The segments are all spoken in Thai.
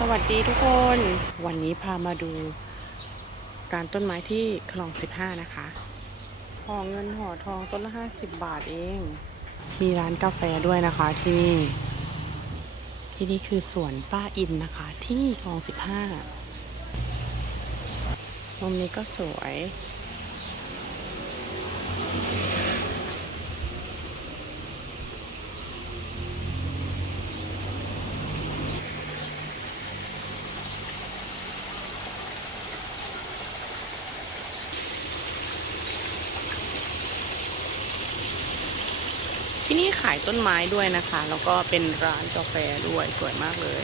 สวัสดีทุกคน วันนี้พามาดูร้านต้นไม้ที่คลอง 15 นะคะห่อเงินห่อทองต้นละ 50 บาทเอง มีร้านกาแฟด้วยนะคะที่นี่ ที่นี่คือสวนป้าอินนะคะ ที่คลอง 15มุมนี้ก็สวย ที่นี่ขายต้นไม้ด้วยนะคะ แล้วก็เป็นร้านกาแฟด้วยสวยมากเลย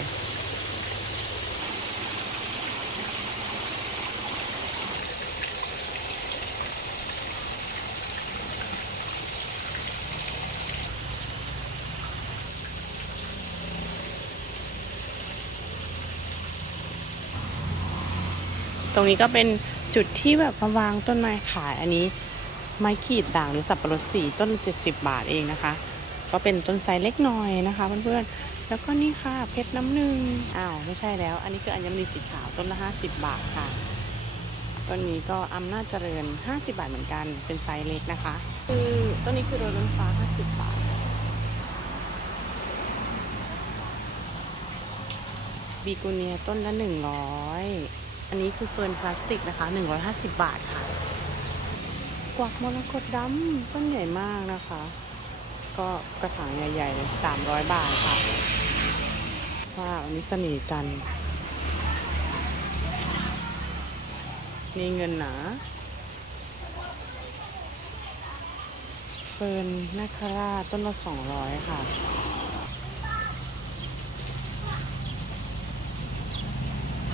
ตรงนี้ก็เป็นจุดที่แบบมาวางต้นไม้ขายอันนี้ ไม้ขีดด่างหรือสับปะรดสีต้น 70 บาทเองนะคะ ก็เป็นต้นไทรเล็กหน่อยนะคะเพื่อนๆแล้วก็นี่ค่ะเพชรน้ำหนึ่งอ้าวไม่ใช่แล้ว อันนี้คืออัญมณีสีขาวต้นละ 50 บาทค่ะต้นนี้ก็อำนาจเจริญ 50 บาทเหมือนกันเป็นไซส์เล็กนะคะ คือต้นนี้คือโรล้นฟ้า 50 บาทบีกูเนียต้นละ 100 อันนี้คือเฟิร์นพลาสติกนะคะ 150 บาทค่ะ กวักมรกตดำต้นใหญ่มากนะคะ ก็กระถางใหญ่ๆเลย300บาทค่ะว้าวอันนี้สน่ห์จันทร์มีเงินหนาเฟิร์นนาคาราต้นละ200ค่ะ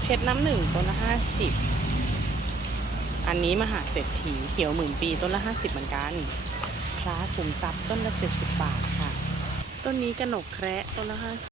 เพชรน้ำหนึ่งต้นละ50 อันนี้มหาเศรษฐีเขียวหมื่นปีต้นละ 50 เหมือนกันพระขุมทรัพย์ต้นละ 70 บาทค่ะ ต้นนี้กระหนกแคระต้นละ